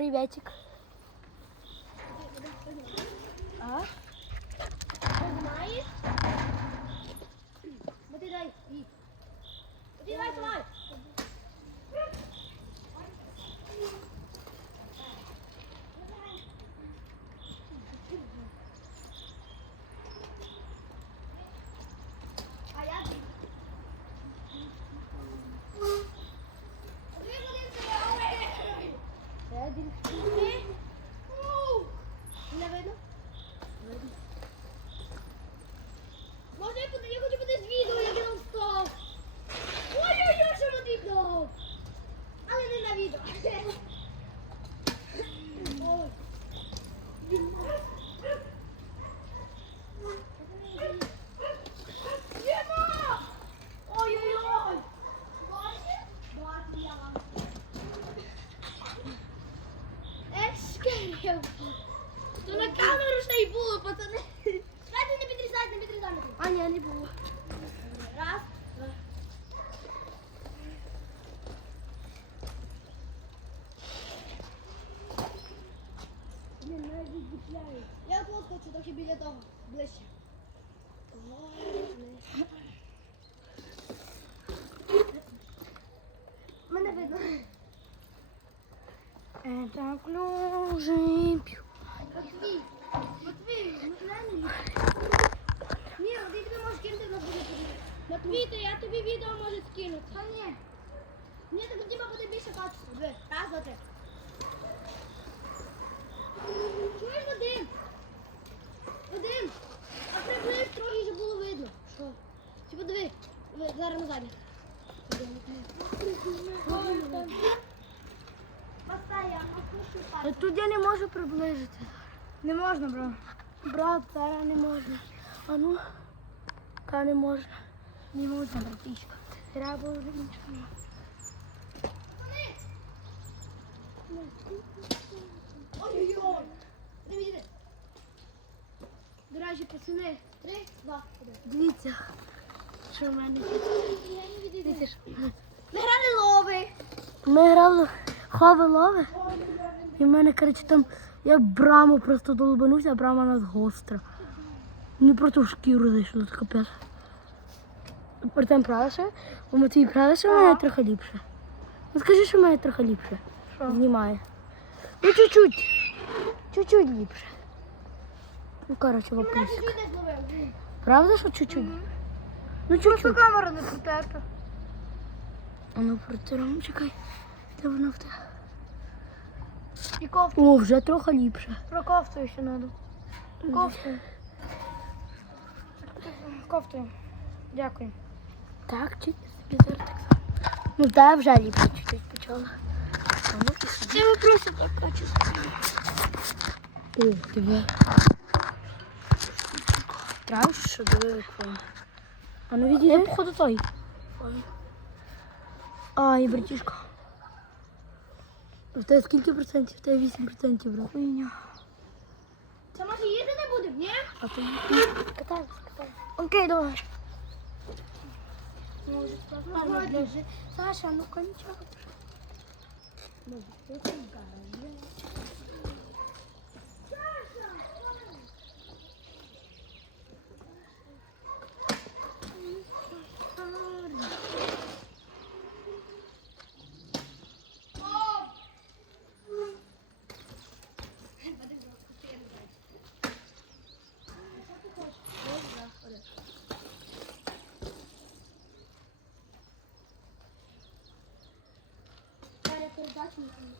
Приветик. А? Знаєш? Ну ти дай. Ти дай, давай. А я Не видно? Може я буду, я хочу подивитися відео, як я там став. Ой-ой-ой, що потрібно. Але не на відео. Ой. Єма! Ой-ой-ой. Бачите? Бачите, я вам. Ешкерів. То на камеру ще й було, пацани. Давайте не підрізайте, не підрізайте. А, ні, не було. Раз, два. Я от хочу трохи біля того, ближче. Мене видно. Это клюжи. Матвій, Матвій, ну. Ні, ти тобі можеш кинути на буде. Матвій, то я тобі відео можу скинути. Та ні. Ні, так Діма буде більше бачити. Раз, два, три. Чуєш, Вадим? Вадим, а приблизь трохи, щоб було видно. Що? Чи подиви, зараз назад. А тут я не можу приблизити. Не можна, бро. Брат, зараз не можна. А ну, та не можна. Не можна, братичка. Треба було вже нічого. Ой-ой-ой. Диви, диви. До пацани. Три, два, один. Дивіться, що в мене. Дивіться, Ми грали лови. Ми грали хови лови. І в мене, коротше, там я браму просто долбанувся, а брама у нас гостра. Мені просто в шкіру зайшло, це капець. Артем правда, що? У Матвій що в мене трохи ліпше. Ну скажи, що в мене трохи ліпше. Знімає. Ну чуть-чуть. Чуть-чуть ліпше. Ну, коротше, Мене вопрос. чуть-чуть не зловив. Правда, що чуть-чуть? Ну чуть-чуть. камера не протерта. А ну протирам, чекай. Де вона в те? І кофту. О, вже трохи ліпше. Про кофту ще треба. Кофту. Кофту. Дякую. Так, чуть зараз так само. Ну да, вже ліпше чуть-чуть почала. А ну. Я вопросив так хочу. О, диви. Трав, що як фон. А ну відійди. Я походу той. Ай, братішка. В тебе скільки процентів? В тебе 8 процентів, брат. Хуйня. Це може їсти не буде, ні? А то катаємося, катаємося. Окей, давай. Може, А, ну, держи. Саша, ну кончай. Я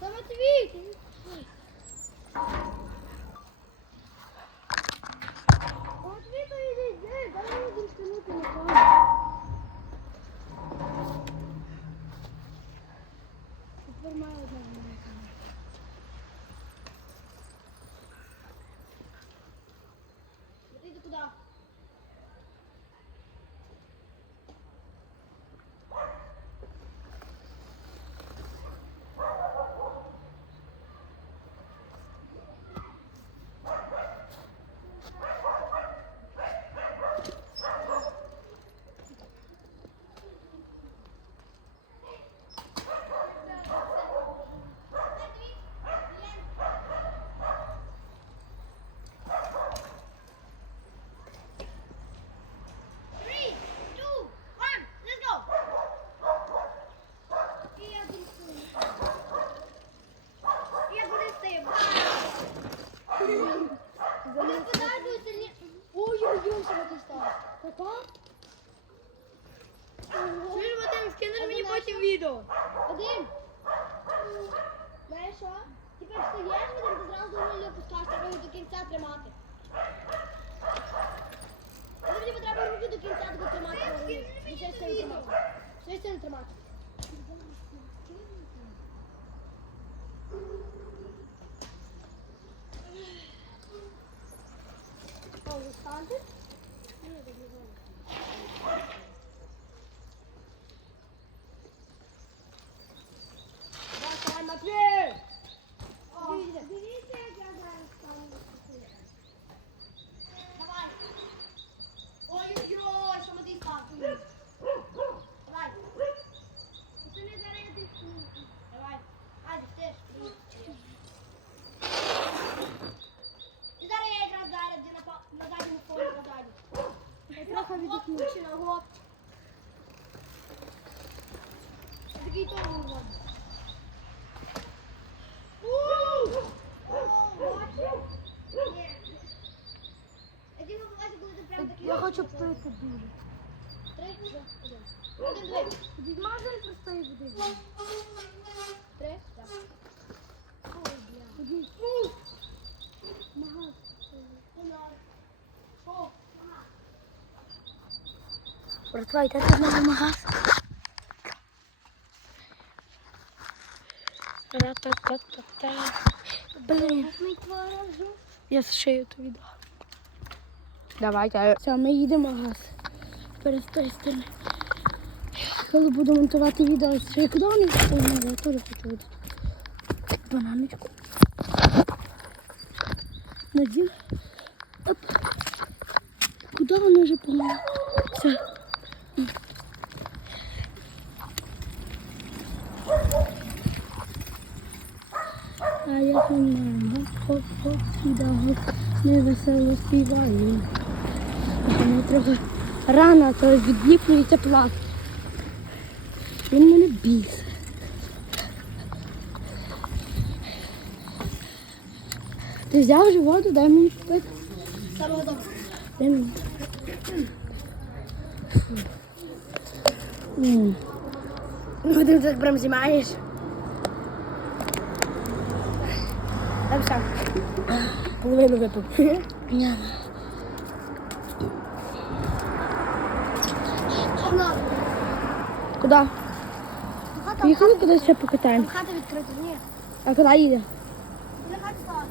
Та Матвій! тримати. Коли мені потрібно руки до кінця треба тримати вороги. До цієї сторони тримати. До цієї сторони тримати. Ось, встаньте. подобається дуже. Три, два, один. Один, два. Дід Мазур простої води. Три, два. Ой, Братва, йде тут на магаз. Ра-та-та-та-та. Блін. Я зашию то. Давайте. Все, ми їдемо в магаз. Перед сторони. Коли буду монтувати відео, вони встигли, я теж хочу видати. Бананочку. Надів. Оп. Куди вони вже погнали? Все. А я мама, хоп-хоп, сюди, ми весело співаємо. Мене трохи рана, то відліплюється плат. Він мене біс. Ти взяв вже воду, дай мені попити. Самого добре. Дай мені. Ну, ти так прям знімаєш. Дай все. Половину випив. Куди? Хата, Поїхали кудись ще покатаємо. хата відкрита. Ні. А куди їде? Не хата стала.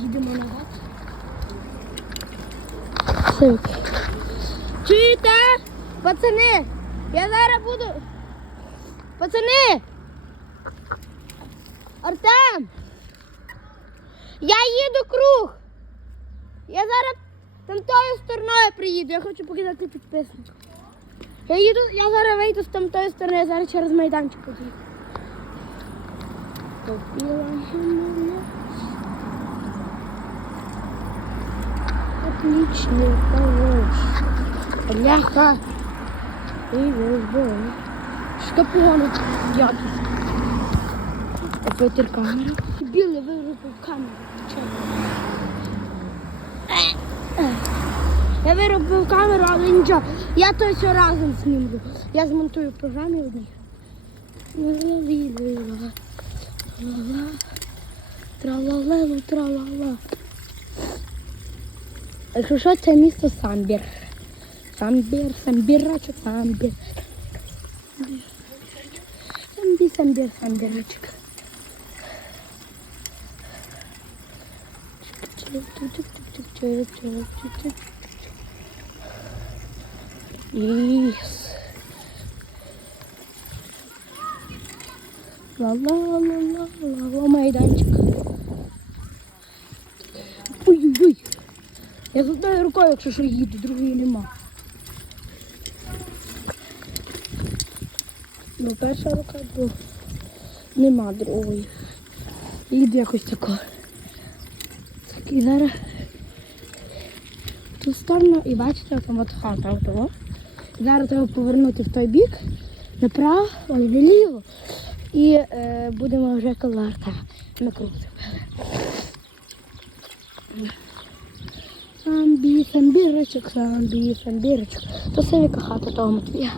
Їдемо назад. Чуєте? Пацани, я зараз буду. Пацани! Артем! Я їду круг. Я зараз там тою стороною приїду. Я хочу показати підписнику. Я їду, я зараз вийду з там тої сторони, я зараз через майданчик поїду. Отличный хорош. Бляха. І везде. Шкапони якість. Витер камеру. Білий виробив камеру. Я виробив камеру, але нічого. Я то все разом знімлю. Я змонтую програмі одні. Ла-ла-лі-ла-ла. Тра-ла-лелу, тра-ла-ла. Якщо що, це місто Самбір. Самбір, самбірачок, самбір. Самбір, самбір, самбірачок. Іс. Ла-ла-ла-ла-ла, майданчик. Ой-ой-ой. Я з одною рукою, якщо що їду, другої нема. Ну, перша рука, бо нема другої. Їду якось тако. І зараз ту сторону і бачите, там от хата отого. Зараз треба повернути в той бік, направо, ой, наліво. І е, будемо вже коло арта. На круг. Самбі, самбірочок, самбі, самбірочок. То сивіка хата того Матвія.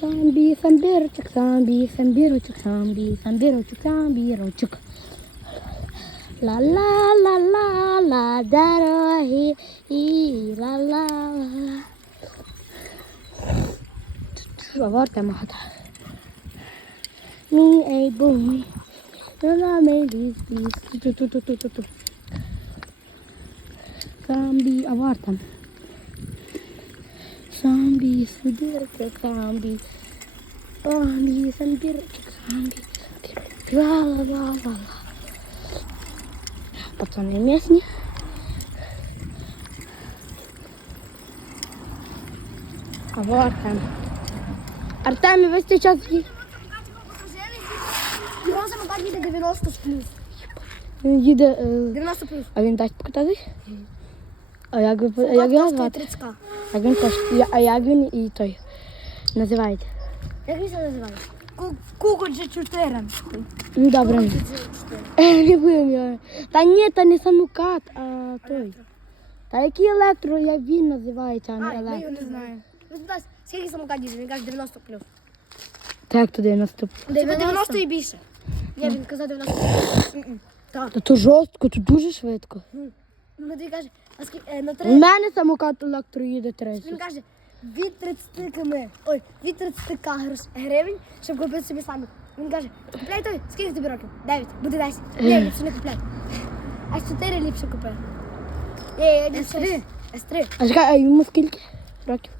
Самбі, самбірочок, самбі, самбірочок, самбі, самбірочок, самбірочок. Ла-ла-ла-ла-ла, дорогі, і ла-ла-ла-ла. Говорте, мата. Мій ей бумі, ла мей ліс ліс, ту-ту-ту-ту-ту-ту. Самбі, а вар там. Самбі, самбірочок, самбі. Самбі, самбірочок, самбі. Ла-ла-ла-ла-ла. Пацани місні. А вот Артем. Артем, весь цей час Його самокат їде 90 плюс. він їде. е, 90 плюс. А він дасть покататись? А як, ви- а як його звати? 30к. Як він коштує? А як він і той називається? Як він це називає? Куку G4. Ну добре. Не його. Та ні, та не самокат, а той. Та який електро, як він називається, а не А, ми його електро. не знаємо. Ну, дасть, скільки самокат їде? Він каже 90 плюс. Та як туди наступ? 90 і більше. Ні, він казав 90 плюс. Так. Та то жорстко, то дуже швидко. Ну, Матвій каже, а скільки, е, на У мене самокат електро їде Він каже, від 30 км, ой, від 30 к гривень, щоб купити собі самі. Він каже, купляй той, скільки тобі років? 9, буде 10. Ні, ліпше не купляй. С4 ліпше купи. Ні, я S3. S3. А чекай, а йому скільки років?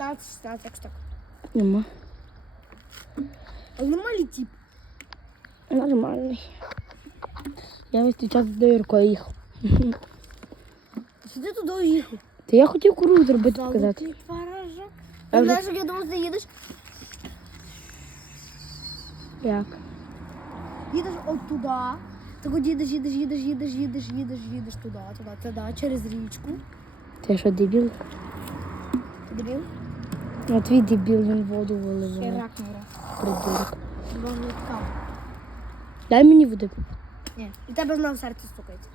15-16, як так. Нема. Але нормальний тип. Нормальний. Я весь цей час до Юркою їхав. Сюди туди уїхав. Та я хотів куру зробити, показати. Поражок. Я Ти вже- знаєш, як я думав, ти їдеш? Як? Їдеш от туди. Так от їдеш, їдеш, їдеш, їдеш, їдеш, їдеш, їдеш туди, туди, туди, через річку. Ти що, дебіл? Ти дебіл? А твій дебіл, він воду виливає. Рак мора. Придурок. Два глотка. Дай мені води. Ні. І тебе знов серце стукається.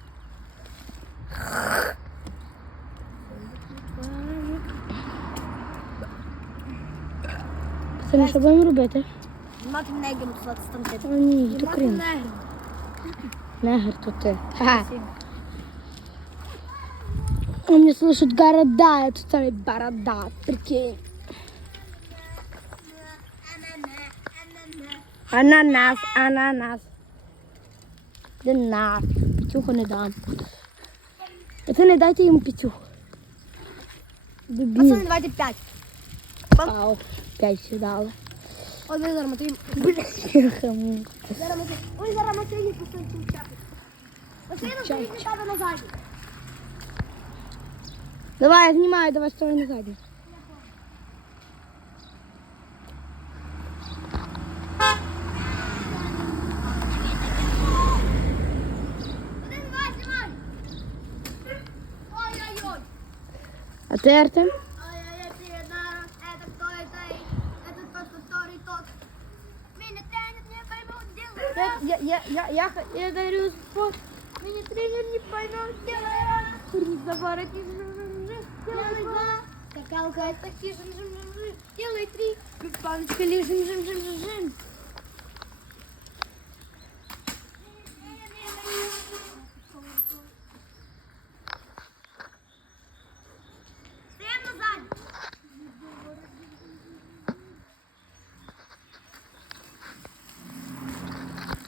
Це Самі що будемо робити? Знімати негром слати станти. О, ні, то крім. Негр то ти. Он мне слышит города, я тут самый борода, прикинь. Ананас, ананас. Де на, пітюху не дам. А це не дайте йому пітюху. Пацани, давайте п'ять. 5 сюда. Ой, зараз ми тобі... Бляха, му. Зараз ми тобі... Ой, зараз ми тобі пустим на тебе. Ну, давай, я знімаю, давай стой на задній. А Ты, Артем? Я, я, дарю спорт. Меня тренер не поймет, делай раз. Забороть. Делай два. Скакалка, это жим жим жим жим Делай три. Паночка, лежим,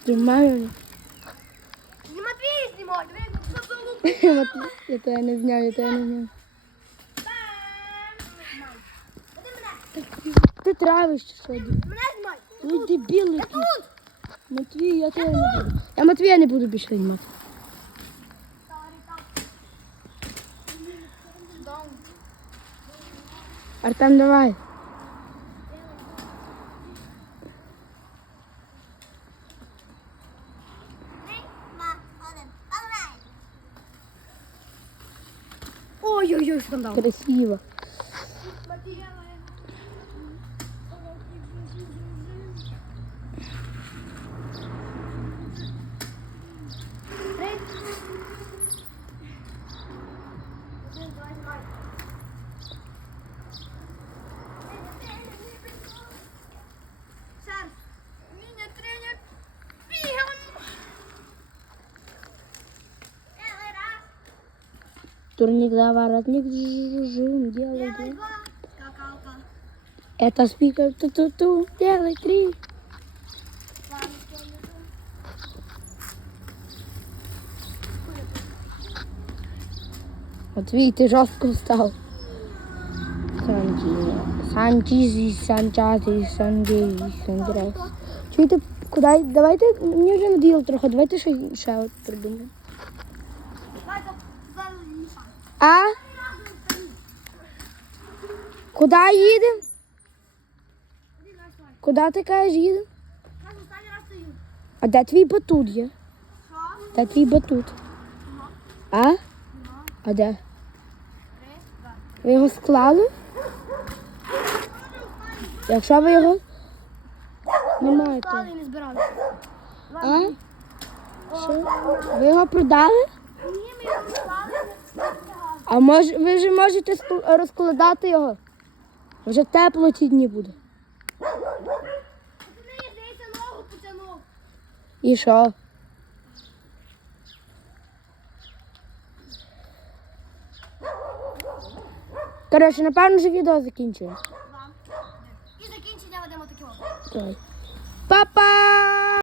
Знімаю. Снимать, вы кто. Я тебе не зняв, я тебе не зняв. Ти травиш чи що? Мене знімай. Ну який. Тут. Матвій, я тебе не буду. Я Матвія не буду більше знімати. Артем, давай. Ой-ой-ой, що там дав? Красиво. Турник да воротник жужжим, делай. делай делай. два. Скакалка. Это спикер ту-ту-ту, делай три. Паночка, лежу. Матвій, ти жорстко встав. Санджі. Санджізі, санджазі, санджі, санджрес. Чуєте, куди? Давайте, мені вже надоїло трохи, давайте ще, ще от придумаємо. А? Куди їдемо? Куди ти кажеш їдемо? А де твій батут є? Де твій батут? А? А де? Ви його склали? Якщо ви його не маєте. А? Що? Ви його продали? Ні, ми його склали. А мож, ви ж можете розкладати його? Вже тепло ці дні буде. І що? Коротше, напевно, вже відео закінчує. І закінчення ведемо таке. Па-па!